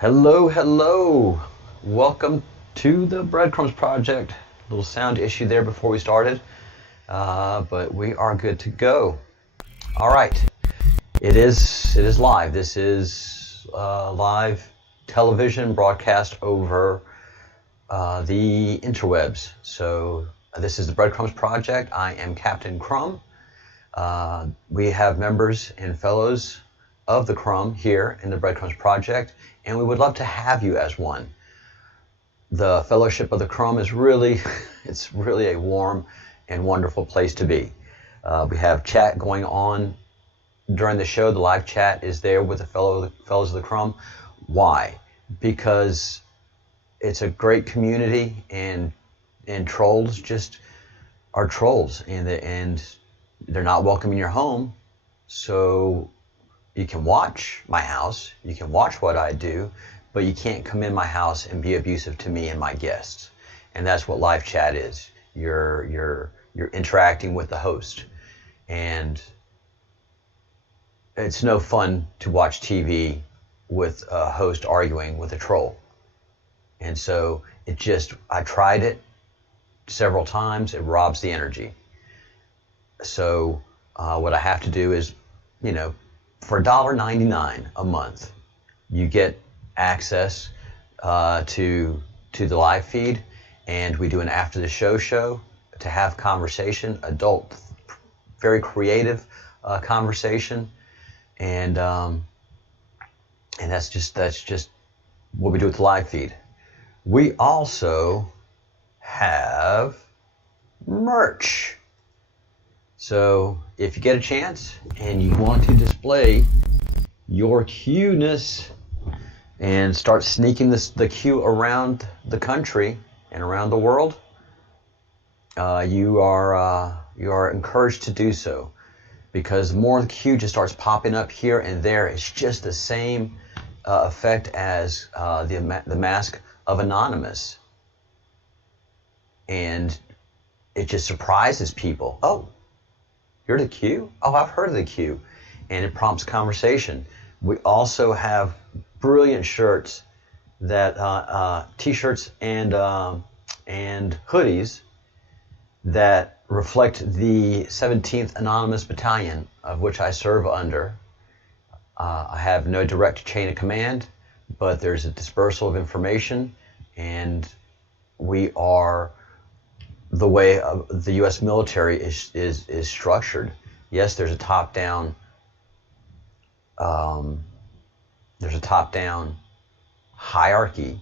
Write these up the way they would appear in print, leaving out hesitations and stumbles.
Hello, hello. Welcome to the Breadcrumbs project. Little sound issue there before we started, but we are good to go. All right, it is live. This is live television broadcast over the interwebs. So this is the Breadcrumbs project. I am Captain Crumb. We have members and fellows of the Crumb here in the Breadcrumbs project, and we would love to have you as one. The Fellowship of the Crumb is really, it's really a warm and wonderful place to be. We have chat going on during the show. The live chat is there with the fellows of the Crumb. Why? Because it's a great community, and trolls just are trolls, and they're not welcome in your home. So you can watch my house, you can watch what I do, but you can't come in my house and be abusive to me and my guests. And that's what live chat is. You're interacting with the host. And it's no fun to watch TV with a host arguing with a troll. And so I tried it several times. It robs the energy. So what I have to do is, for $1.99 a month, you get access to the live feed, and we do an after the show to have conversation, adult, very creative conversation, and that's just what we do with the live feed. We also have merch. So if you get a chance and you want to display your cuteness and start sneaking the Q around the country and around the world, you are encouraged to do so, because the more the Q just starts popping up here and there, it's just the same effect as the mask of Anonymous, and it just surprises people. Oh, you're the Q? Oh, I've heard of the Q. And it prompts conversation. We also have brilliant shirts, that t-shirts and hoodies that reflect the 17th Anonymous Battalion, of which I serve under. I have no direct chain of command, but there's a dispersal of information, and we are the way the U.S. military is structured. Yes, there's a top-down hierarchy,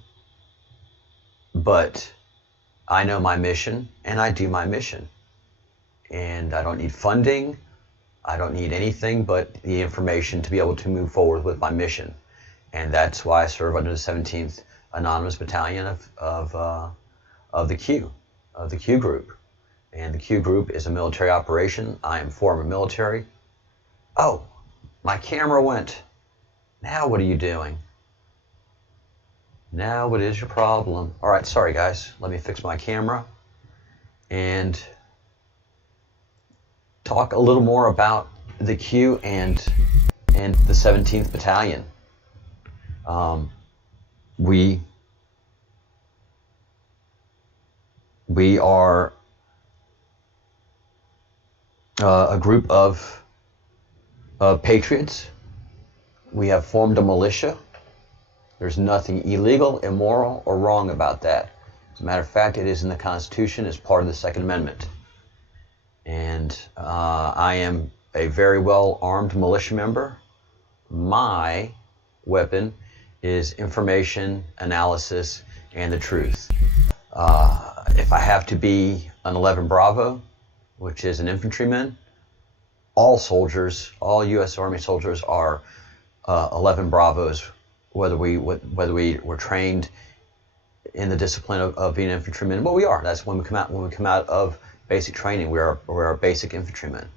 but I know my mission, and I do my mission, and I don't need funding. I don't need anything but the information to be able to move forward with my mission, and that's why I serve under the 17th Anonymous Battalion of the Q. Of the Q Group. And the Q Group is a military operation. I am former military. Oh, my camera went. Now what are you doing? Now what is your problem? All right, sorry guys. Let me fix my camera and talk a little more about the Q and the 17th Battalion. We are a group of patriots. We have formed a militia. There's nothing illegal, immoral, or wrong about that. As a matter of fact, it is in the Constitution as part of the Second Amendment. And I am a very well-armed militia member. My weapon is information, analysis, and the truth. If I have to be an 11 Bravo, which is an infantryman, all soldiers, all U.S. Army soldiers are 11 Bravos, whether we were trained in the discipline of being an infantryman. Well, we are. That's when we come out of basic training. We're basic infantrymen.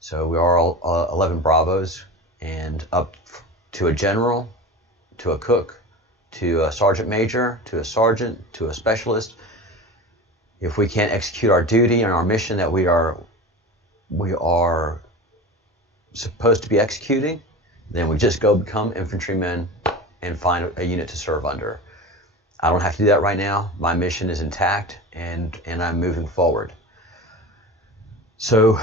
So we are all 11 Bravos, and up to a general, to a cook, to a sergeant major, to a sergeant, to a specialist. If we can't execute our duty and our mission that we are supposed to be executing, then we just go become infantrymen and find a unit to serve under. I don't have to do that right now. My mission is intact, and I'm moving forward. So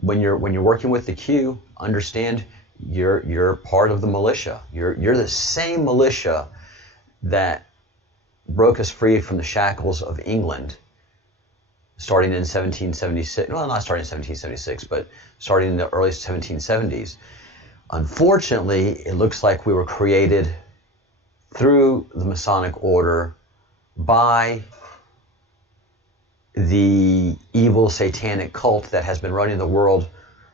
when you're working with the Q, understand you're part of the militia. You're the same militia that broke us free from the shackles of England starting in 1776. Well, not starting in 1776, but starting in the early 1770s. Unfortunately, it looks like we were created through the Masonic order by the evil satanic cult that has been running the world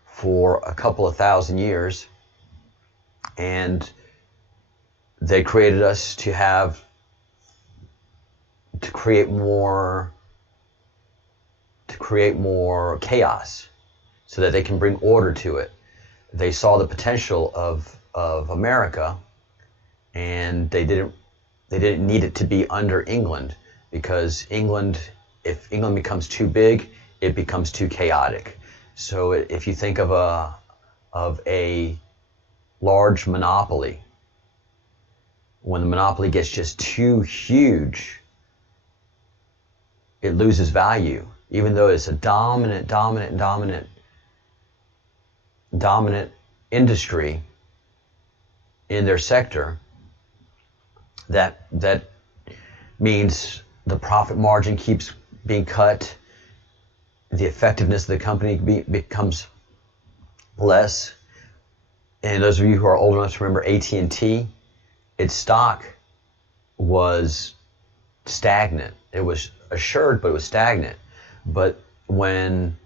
for a couple of thousand years. And they created us to create more chaos so that they can bring order to it. They saw the potential of America, and they didn't need it to be under England, because if England becomes too big, it becomes too chaotic. So if you think of a large monopoly, when the monopoly gets just too huge, it loses value, even though it's a dominant industry in their sector. That means the profit margin keeps being cut, the effectiveness of the company becomes less. And those of you who are old enough to remember AT&T, its stock was stagnant. It was assured, but it was stagnant. But when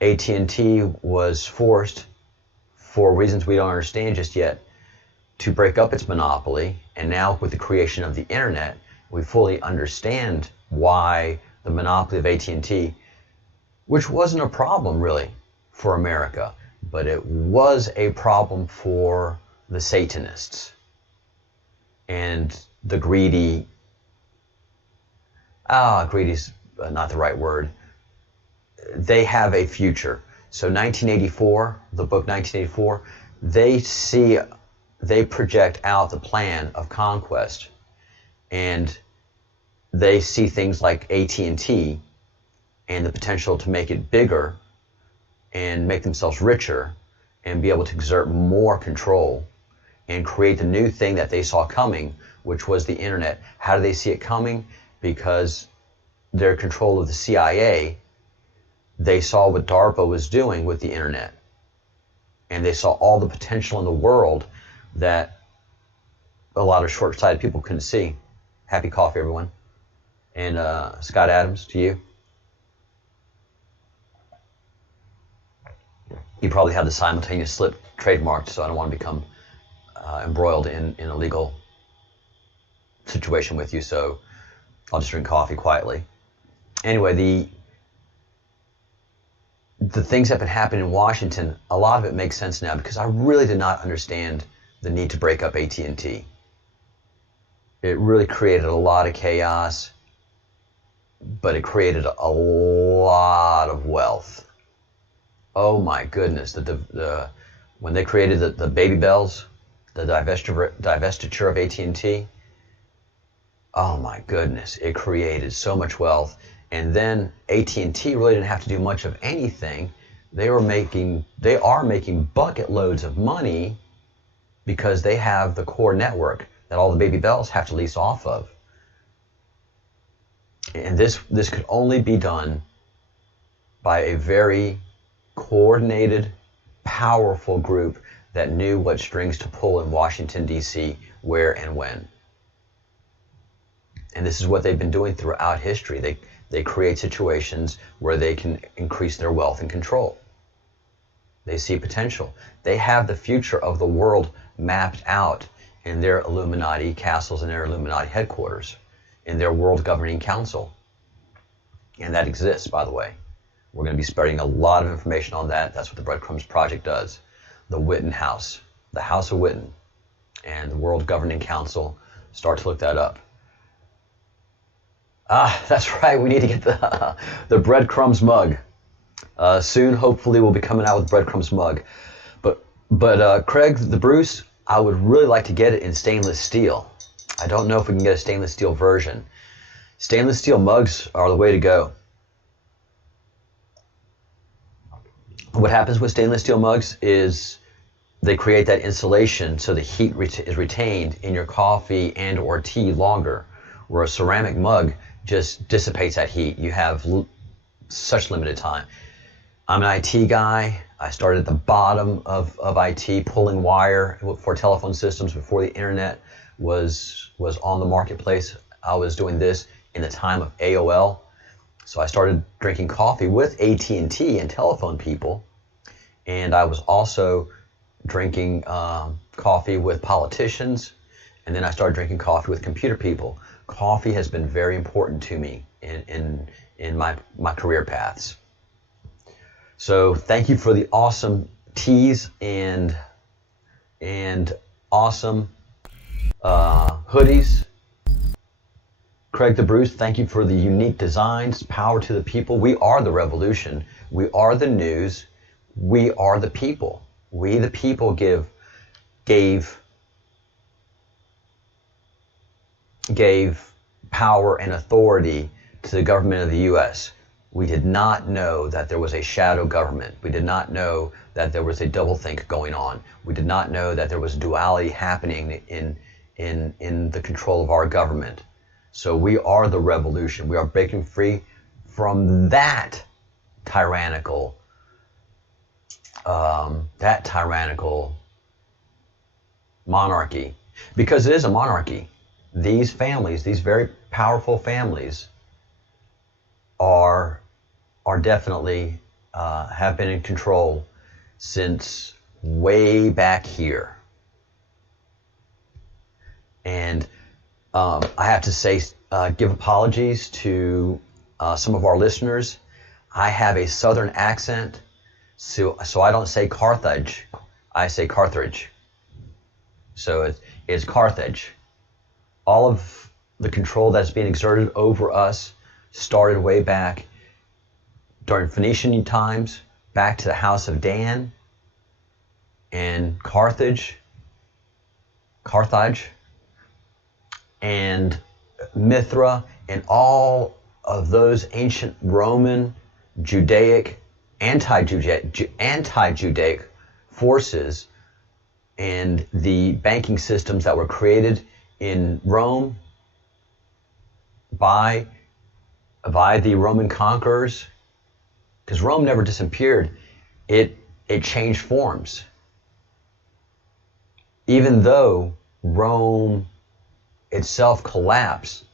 AT&T was forced, for reasons we don't understand just yet, to break up its monopoly, and now with the creation of the internet, we fully understand why the monopoly of AT&T, which wasn't a problem really for America, but it was a problem for the Satanists and the greedy's not the right word. They have a future. So 1984, the book 1984, they project out the plan of conquest, and they see things like AT&T and the potential to make it bigger and make themselves richer and be able to exert more control and create the new thing that they saw coming, which was the internet. How do they see it coming? Because their control of the CIA, they saw what DARPA was doing with the internet, and they saw all the potential in the world that a lot of short-sighted people couldn't see. Happy coffee, everyone. And Scott Adams, to you. You probably have the simultaneous slip trademarked, so I don't want to become embroiled in a legal situation with you, so I'll just drink coffee quietly. Anyway, the things that have been happening in Washington, a lot of it makes sense now, because I really did not understand the need to break up AT&T. It really created a lot of chaos, but it created a lot of wealth. Oh my goodness, when they created the baby bells, the divestiture of AT&T, oh my goodness, it created so much wealth. And then AT&T really didn't have to do much of anything. They are making bucket loads of money because they have the core network that all the baby bells have to lease off of. And this could only be done by a very coordinated, powerful group that knew what strings to pull in Washington, D.C., where and when. And this is what they've been doing throughout history. They create situations where they can increase their wealth and control. They see potential. They have the future of the world mapped out in their Illuminati castles and their Illuminati headquarters, in their World Governing Council. And that exists, by the way. We're going to be spreading a lot of information on that. That's what the Breadcrumbs Project does. The Witten House, the House of Witten, and the World Governing Council. Start to look that up. That's right. We need to get the Breadcrumbs mug. Soon, hopefully, we'll be coming out with Breadcrumbs mug. But Craig, the Bruce, I would really like to get it in stainless steel. I don't know if we can get a stainless steel version. Stainless steel mugs are the way to go. What happens with stainless steel mugs is they create that insulation so the heat is retained in your coffee and or tea longer, where a ceramic mug just dissipates that heat. You have such limited time. I'm an IT guy. I started at the bottom of IT, pulling wire for telephone systems before the internet was on the marketplace. I was doing this in the time of AOL. So I started drinking coffee with AT&T and telephone people. And I was also drinking coffee with politicians. And then I started drinking coffee with computer people. Coffee has been very important to me in my career paths. So thank you for the awesome teas and awesome hoodies. Craig the Bruce, thank you for the unique designs. Power to the people. We are the revolution. We are the news. We are the people. We the people gave power and authority to the government of the U.S. We did not know that there was a shadow government. We did not know that there was a doublethink going on. We did not know that there was duality happening in the control of our government. So we are the revolution. We are breaking free from that tyrannical monarchy, because it is a monarchy. These families, these very powerful families, are definitely have been in control since way back here. And I have to say, give apologies to some of our listeners. I have a southern accent, so I don't say Carthage, I say Carthage. So it's Carthage. All of the control that's being exerted over us started way back during Phoenician times, back to the house of Dan and Carthage, and Mithra, and all of those ancient Roman, Judaic, anti-Judaic forces, and the banking systems that were created in Rome by the Roman conquerors, because Rome never disappeared. It changed forms. Even though Rome itself collapsed,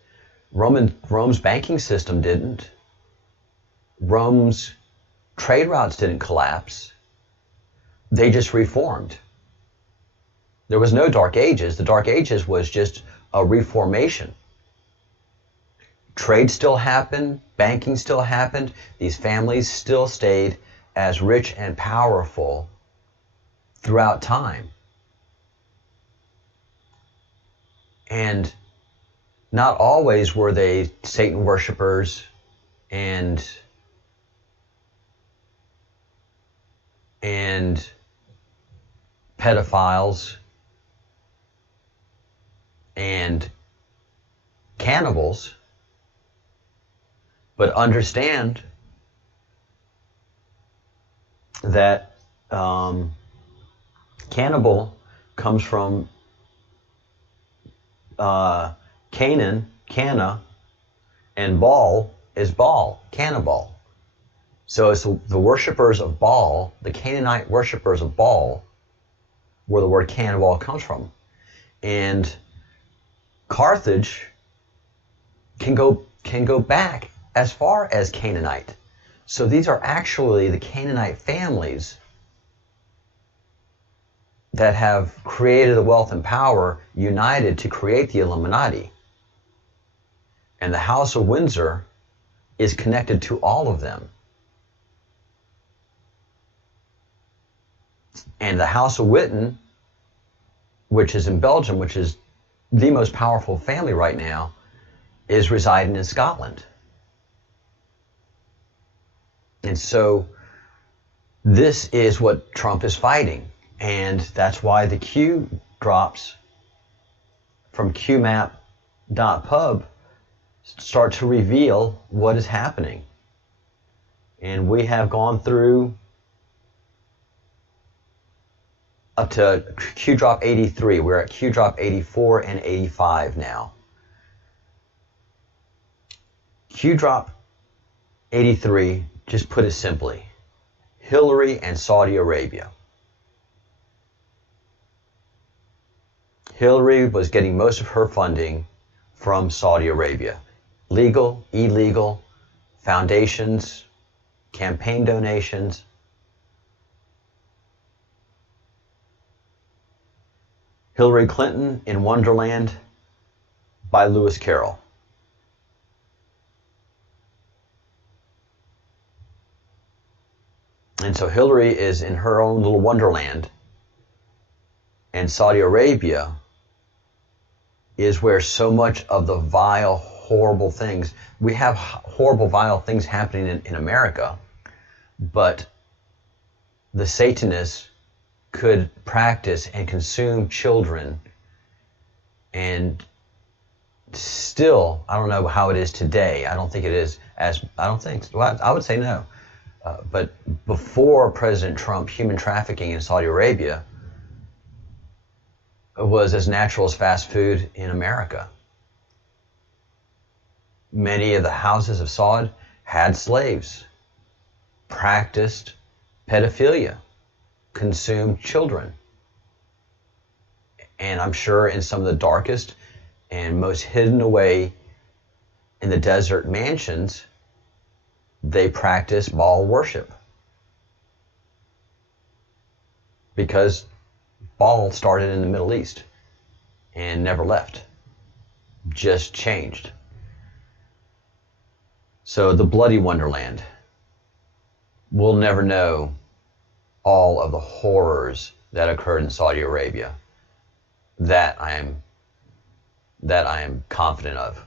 Rome's banking system didn't. Rome's trade routes didn't collapse. They just reformed. There was no Dark Ages. The Dark Ages was just a reformation. Trade still happened, banking still happened, these families still stayed as rich and powerful throughout time. And not always were they Satan worshipers and pedophiles and cannibals. But understand that cannibal comes from Canaan, Cana, and Baal is Baal, cannibal. So it's the worshippers of Baal, the Canaanite worshippers of Baal, where the word cannibal comes from. And Carthage can go back as far as Canaanite. So these are actually the Canaanite families that have created the wealth and power, united to create the Illuminati. And the House of Windsor is connected to all of them. And the House of Witten, which is in Belgium, which is the most powerful family right now, is residing in Scotland. And so this is what Trump is fighting. And that's why the Q drops from qmap.pub start to reveal what is happening. And we have gone through up to Q drop 83. We're at Q drop 84 and 85 now. Q drop 83, just put it simply, Hillary and Saudi Arabia. Hillary was getting most of her funding from Saudi Arabia. Legal, illegal, foundations, campaign donations. Hillary Clinton in Wonderland by Lewis Carroll. And so Hillary is in her own little wonderland, and Saudi Arabia is where so much of the vile, horrible things, we have horrible, vile things happening in America, but the Satanists could practice and consume children, and still, I don't know how it is today. I don't think it is as, well, I would say no. But before President Trump, human trafficking in Saudi Arabia was as natural as fast food in America. Many of the houses of Saud had slaves, practiced pedophilia, consumed children. And I'm sure in some of the darkest and most hidden away in the desert mansions, they practice Baal worship. Because Baal started in the Middle East and never left, just changed. So the bloody wonderland. We'll never know all of the horrors that occurred in Saudi Arabia. That I am confident of.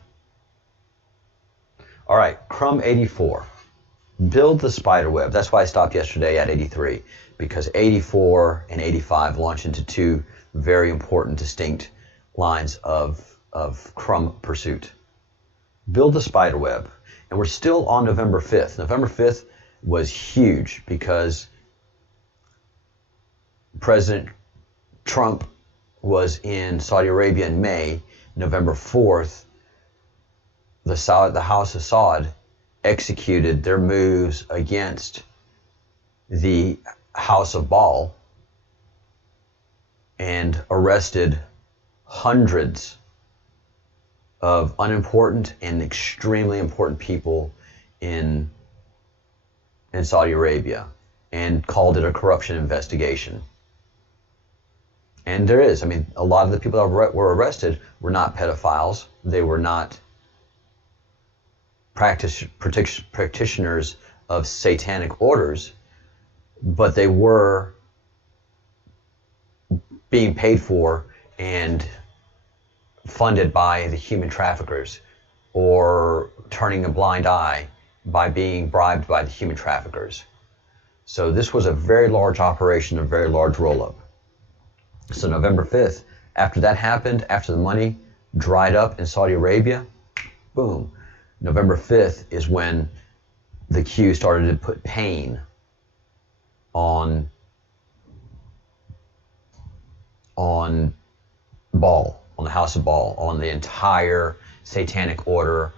All right, crumb 84. Build the spider web. That's why I stopped yesterday at 83, because 84 and 85 launch into two very important, distinct lines of crumb pursuit. Build the spider web. And we're still on November 5th. November 5th was huge because President Trump was in Saudi Arabia in May. November 4th, the House of Saud executed their moves against the House of Baal and arrested hundreds of unimportant and extremely important people in Saudi Arabia and called it a corruption investigation. And there is, a lot of the people that were arrested were not pedophiles. They were not practitioners of satanic orders, but they were being paid for and funded by the human traffickers, or turning a blind eye by being bribed by the human traffickers. So this was a very large operation, a very large roll-up. So November 5th, after that happened, after the money dried up in Saudi Arabia, boom. November 5th is when the Q started to put pain on Baal, on the House of Baal, on the entire satanic order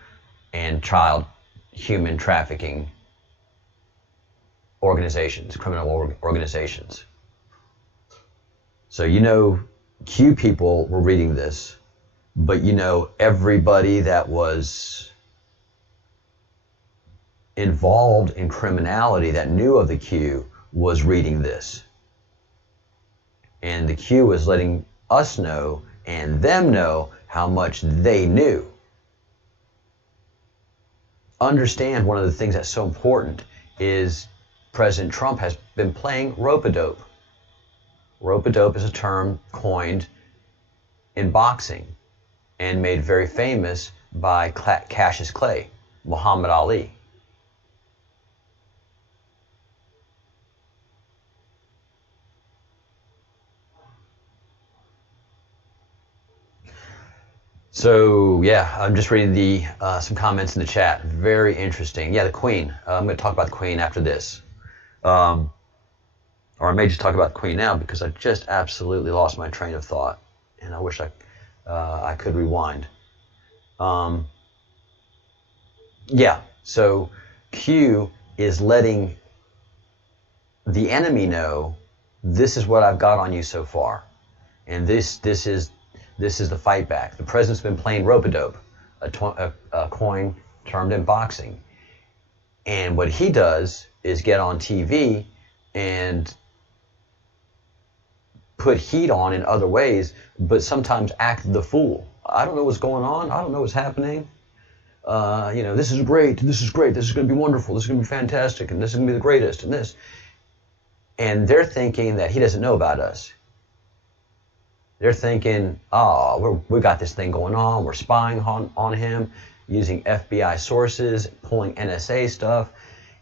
and child human trafficking organizations, criminal organizations. So Q people were reading this, but everybody that was involved in criminality that knew of the Q was reading this. And the Q was letting us know and them know how much they knew. Understand, one of the things that's so important is President Trump has been playing rope-a-dope. Rope-a-dope is a term coined in boxing and made very famous by Cassius Clay, Muhammad Ali. So yeah, I'm just reading the some comments in the chat. Very interesting. Yeah, the Queen. I'm going to talk about the Queen after this. Or I may just talk about the Queen now because I just absolutely lost my train of thought, and I wish I could rewind. Yeah, so Q is letting the enemy know, this is what I've got on you so far, and this is the fight back. The president's been playing rope-a-dope, a coin termed in boxing, and what he does is get on TV and put heat on in other ways, but sometimes act the fool. I don't know what's going on. I don't know what's happening. This is great. This is great. This is going to be wonderful. This is going to be fantastic. And this is going to be the greatest. And this. And they're thinking that he doesn't know about us. They're thinking, we got this thing going on. We're spying on him, using FBI sources, pulling NSA stuff.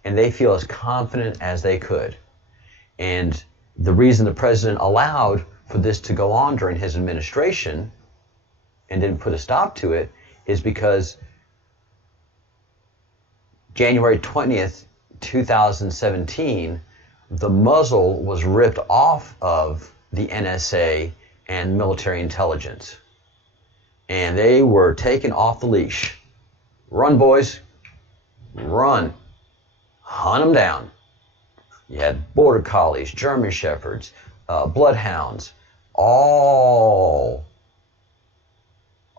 And they feel as confident as they could. And the reason the president allowed for this to go on during his administration and didn't put a stop to it is because January 20th, 2017, the muzzle was ripped off of the NSA and military intelligence. And they were taken off the leash. Run, boys. Run. Hunt them down. You had border collies, German shepherds, bloodhounds, all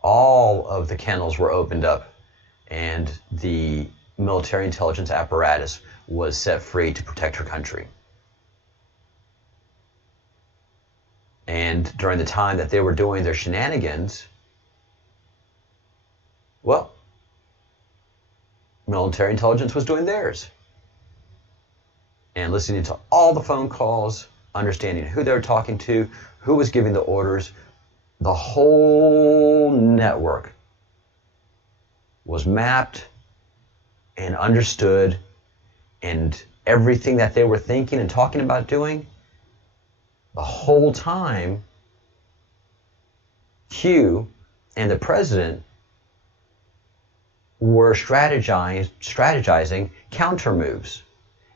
of the kennels were opened up, and the military intelligence apparatus was set free to protect her country. And during the time that they were doing their shenanigans, well, military intelligence was doing theirs. And listening to all the phone calls, understanding who they were talking to, who was giving the orders, the whole network was mapped and understood, and everything that they were thinking and talking about doing, the whole time, Q and the president were strategizing counter moves.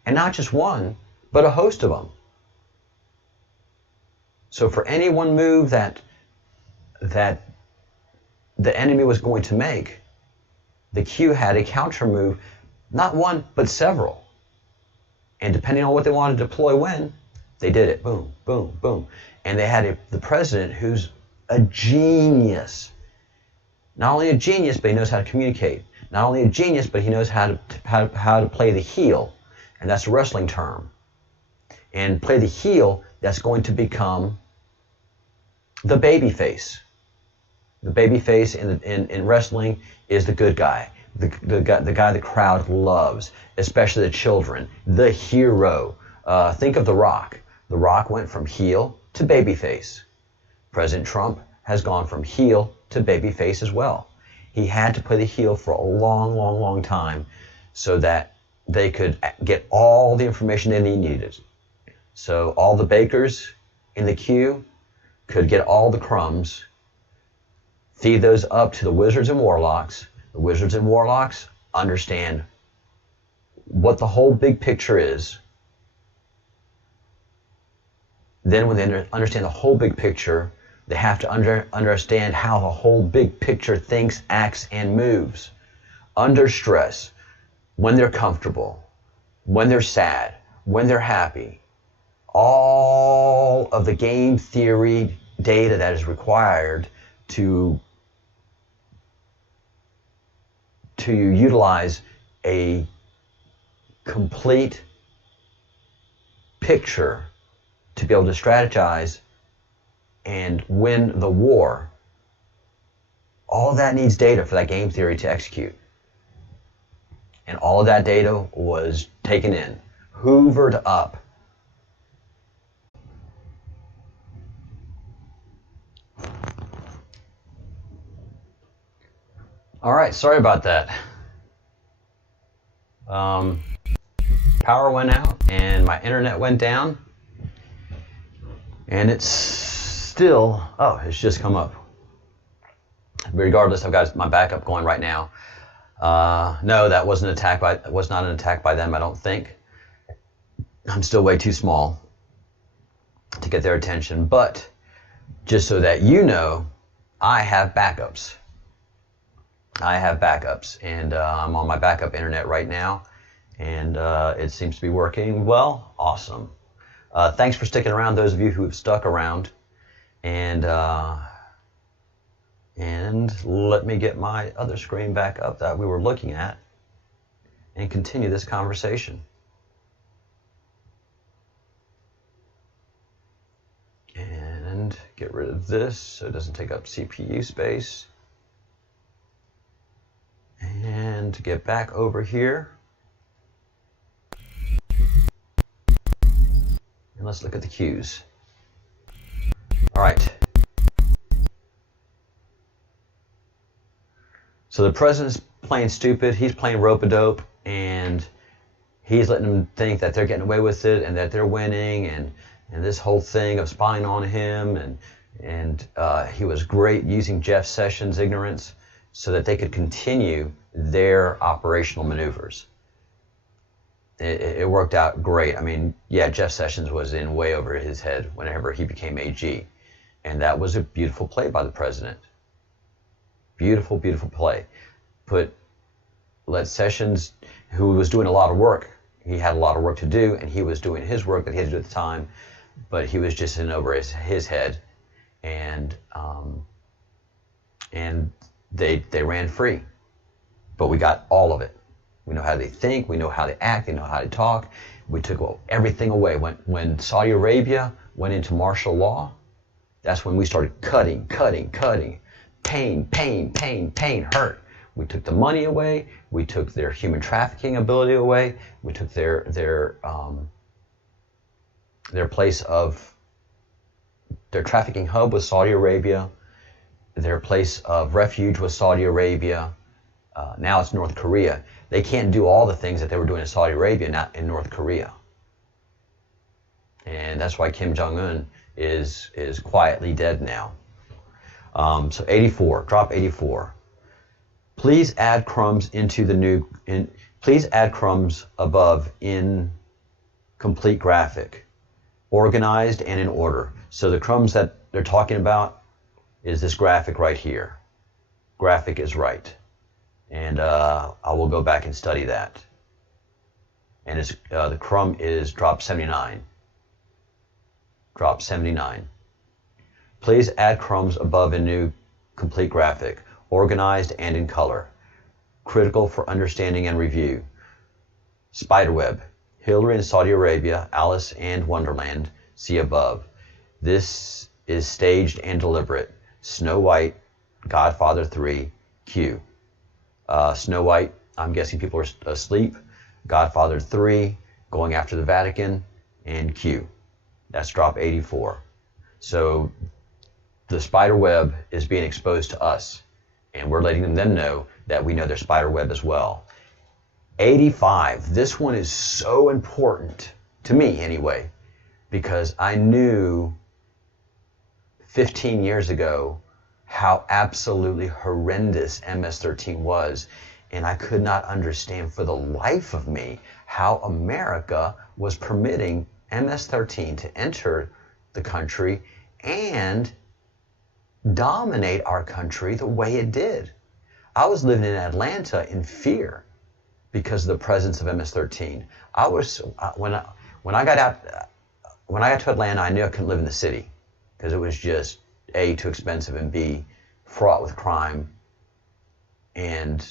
And not just one, but a host of them. So for any one move that the enemy was going to make, the Q had a counter move, not one, but several. And depending on what they wanted to deploy when, they did it. Boom, boom, boom. And they had the president who's a genius. Not only a genius, but he knows how to communicate. Not only a genius, but he knows how to play the heel. And that's a wrestling term. And play the heel, that's going to become the baby face. The baby face in wrestling is the good guy. The guy the crowd loves, especially the children. The hero. Think of The Rock. The Rock went from heel to baby face. President Trump has gone from heel to baby face as well. He had to play the heel for a long, long, long time so that they could get all the information they needed. So all the bakers in the queue could get all the crumbs, feed those up to the wizards and warlocks. The wizards and warlocks understand what the whole big picture is. Then when they understand the whole big picture, they have to understand how the whole big picture thinks, acts, and moves. Under stress, when they're comfortable, when they're sad, when they're happy. All of the game theory data that is required to utilize a complete picture to be able to strategize and win the war. All of that needs data for that game theory to execute. And all of that data was taken in, hoovered up. All right, sorry about that. Power went out and my internet went down. And it's still, it's just come up. regardless, I've got my backup going right now. No, that wasn't was not an attack by them, I don't think. I'm still way too small to get their attention, but just so that you know, I have backups. And I'm on my backup internet right now, and it seems to be working well. Awesome. Thanks for sticking around, those of you who have stuck around, and let me get my other screen back up that we were looking at and continue this conversation. And get rid of this so it doesn't take up CPU space. And get back over here. And let's look at the cues. All right. So the president's playing stupid. He's playing rope-a-dope, and he's letting them think that they're getting away with it and that they're winning, and this whole thing of spying on him, and he was great using Jeff Sessions' ignorance so that they could continue their operational maneuvers. It worked out great. I mean, yeah, Jeff Sessions was in way over his head whenever he became AG, and that was a beautiful play by the president. Beautiful, beautiful play. Let Sessions, who was doing a lot of work, he had a lot of work to do, and he was doing his work that he had to do at the time, but he was just in over his head, and they ran free. But we got all of it. We know how they think, we know how they act, they know how they talk. We took everything away. When Saudi Arabia went into martial law, that's when we started cutting. Pain, hurt. We took the money away. We took their human trafficking ability away. We took their place of their trafficking hub was Saudi Arabia. Their place of refuge was Saudi Arabia. Now it's North Korea. They can't do all the things that they were doing in Saudi Arabia, not in North Korea. And that's why Kim Jong-un is quietly dead now. So 84, drop 84. Please add crumbs into the new. Please add crumbs above in complete graphic, organized and in order. So the crumbs that they're talking about is this graphic right here. Graphic is right, and I will go back and study that. And it's the crumb is drop 79. Drop 79. Please add crumbs above in new complete graphic, organized and in color. Critical for understanding and review. Spiderweb, Hillary in Saudi Arabia, Alice and Wonderland, see above. This is staged and deliberate. Snow White, Godfather 3, Q. Snow White, I'm guessing people are asleep. Godfather 3, going after the Vatican, and Q. That's drop 84. So the spider web is being exposed to us, and we're letting them know that we know their spider web as well. 85, this one is so important, to me anyway, because I knew 15 years ago how absolutely horrendous MS-13 was, and I could not understand for the life of me how America was permitting MS-13 to enter the country and dominate our country the way it did. I was living in Atlanta in fear because of the presence of MS-13. I was when I got to Atlanta, I knew I couldn't live in the city because it was just A, too expensive, and B, fraught with crime and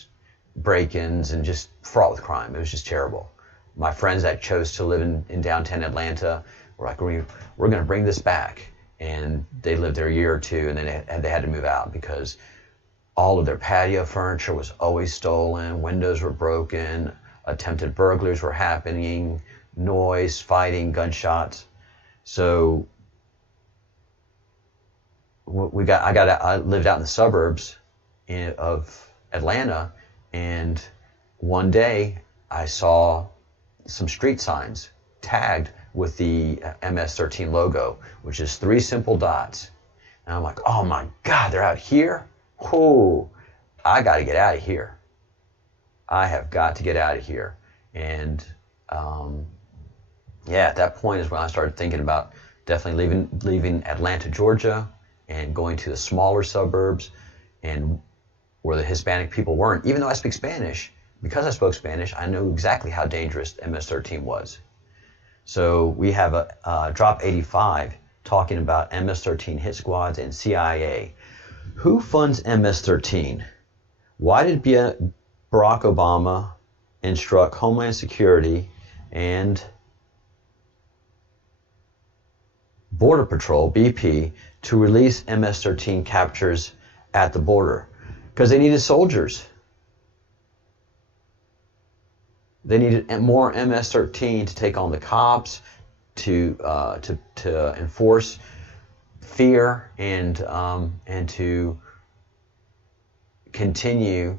break-ins and just fraught with crime. It was just terrible. My friends that chose to live in downtown Atlanta were like, we're going to bring this back. And they lived there a year or two, and then they had to move out because all of their patio furniture was always stolen, windows were broken, attempted burglaries were happening, noise, fighting, gunshots. So I lived out in the suburbs of Atlanta, and one day I saw some street signs tagged with the MS-13 logo, which is 3 simple dots. And I'm like, oh my God, they're out here? whoa, I got to get out of here. I have got to get out of here. And at that point is when I started thinking about definitely leaving Atlanta, Georgia, and going to the smaller suburbs and where the Hispanic people weren't. Even though I speak Spanish, because I spoke Spanish, I knew exactly how dangerous MS-13 was. So we have a Drop 85 talking about MS-13 hit squads and CIA. Who funds MS-13? Why did Barack Obama instruct Homeland Security and Border Patrol, BP, to release MS-13 captures at the border? Because they needed soldiers. They needed more MS-13 to take on the cops, to enforce fear, and to continue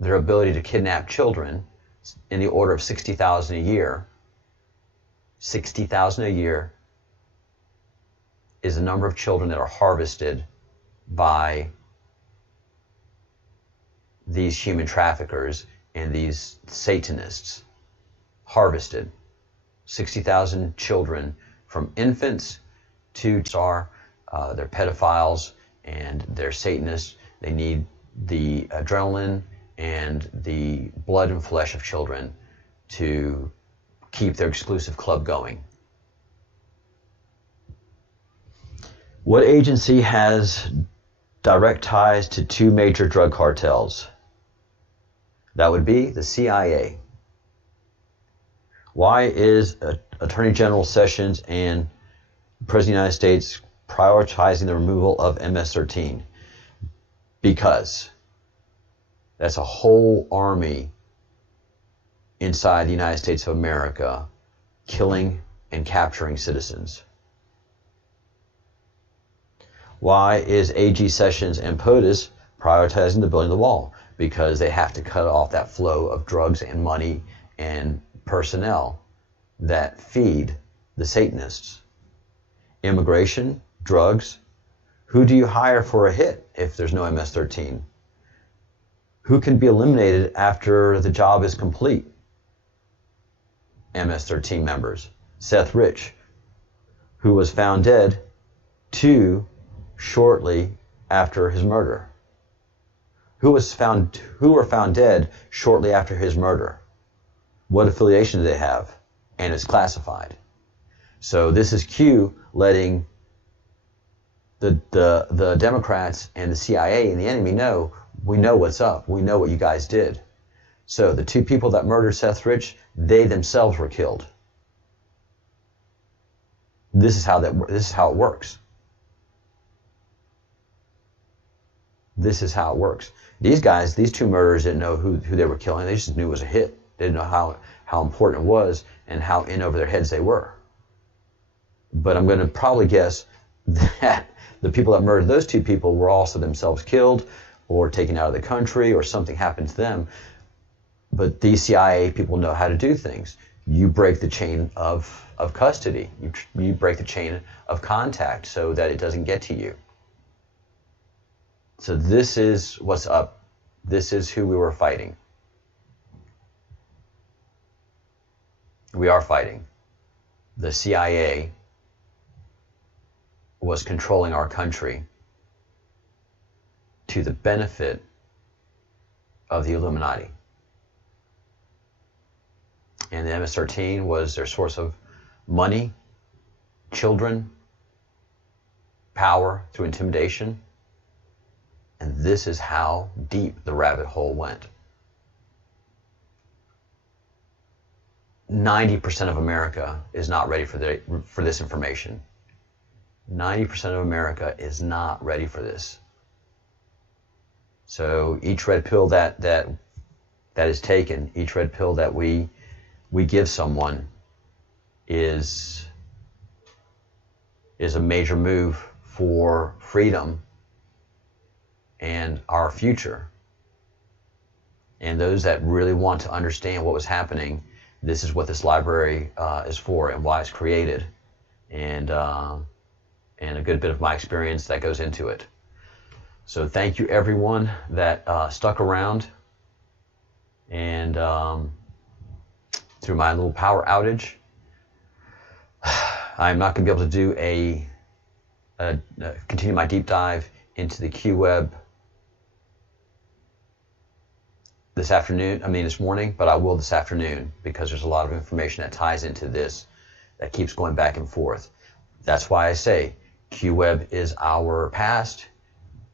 their ability to kidnap children in the order of 60,000 a year. 60,000 a year is the number of children that are harvested by these human traffickers and these Satanists. Harvested. 60,000 children from infants to they're pedophiles and they're Satanists. They need the adrenaline and the blood and flesh of children to keep their exclusive club going. What agency has direct ties to two major drug cartels? That would be the CIA. Why is Attorney General Sessions and President of the United States prioritizing the removal of MS-13? Because that's a whole army inside the United States of America killing and capturing citizens. Why is AG Sessions and POTUS prioritizing the building of the wall? Because they have to cut off that flow of drugs and money and personnel that feed the Satanists. Immigration, drugs. Who do you hire for a hit if there's no MS-13? Who can be eliminated after the job is complete? MS-13 members. Seth Rich, who was found dead shortly after his murder. Who were found dead shortly after his murder? What affiliation do they have? And it's classified. So this is Q letting the Democrats and the CIA and the enemy know, we know what's up. We know what you guys did. So the two people that murdered Seth Rich, they themselves were killed. This is how it works. This is how it works. These guys, these two murderers, didn't know who they were killing. They just knew it was a hit. They didn't know how important it was and how in over their heads they were. But I'm going to probably guess that the people that murdered those two people were also themselves killed or taken out of the country or something happened to them. But these CIA people know how to do things. You break the chain of custody. You break the chain of contact so that it doesn't get to you. So this is what's up. This is who we were fighting. We are fighting. The CIA was controlling our country to the benefit of the Illuminati. And the MS-13 was their source of money, children, power through intimidation. And this is how deep the rabbit hole went. 90% of America is not ready for this information. 90% of America is not ready for this. So each red pill that is taken, each red pill that we give someone is a major move for freedom and our future. And those that really want to understand what was happening, this is what this library is for and why it's created, and a good bit of my experience that goes into it. So thank you everyone that stuck around and through my little power outage. I'm not going to be able to do continue my deep dive into the QWeb this morning, but I will this afternoon because there's a lot of information that ties into this that keeps going back and forth. That's why I say QWeb is our past,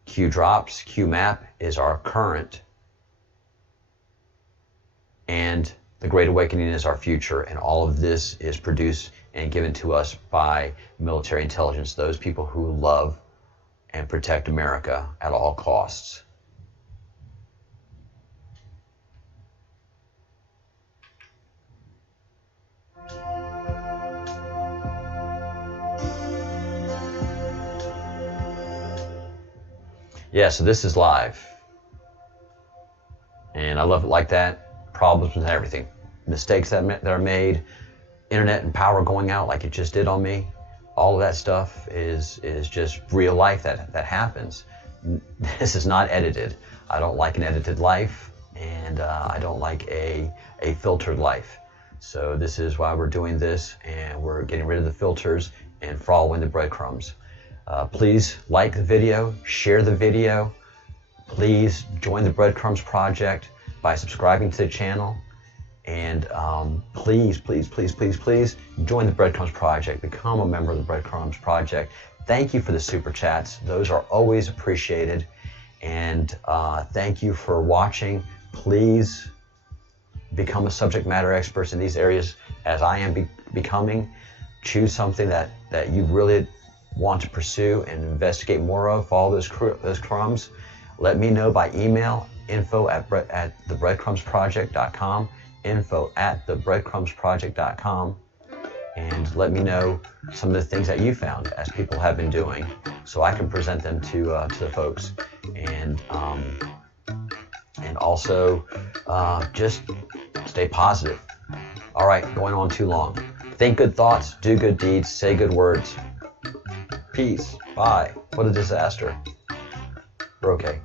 QDrops, QMap is our current, and the Great Awakening is our future, and all of this is produced and given to us by military intelligence, those people who love and protect America at all costs. Yeah, so this is live. And I love it like that. Problems with everything. Mistakes that are made, internet and power going out like it just did on me. All of that stuff is just real life that happens. This is not edited. I don't like an edited life, and I don't like a filtered life. So this is why we're doing this, and we're getting rid of the filters and following the breadcrumbs. Please like the video, share the video. Please join the Breadcrumbs project by subscribing to the channel. And please, please, please, please, please join the Breadcrumbs project. Become a member of the Breadcrumbs project. Thank you for the super chats. Those are always appreciated. And thank you for watching. Please become a subject matter expert in these areas as I am becoming. Choose something that you really want to pursue and investigate more of. Follow those crumbs. Let me know by email, info@thebreadcrumbsproject.com, info@thebreadcrumbsproject.com, and let me know some of the things that you found, as people have been doing, so I can present them to the folks. And also just stay positive. All right, going on too long. Think good thoughts, do good deeds, say good words. Peace. Bye. What a disaster. We're okay.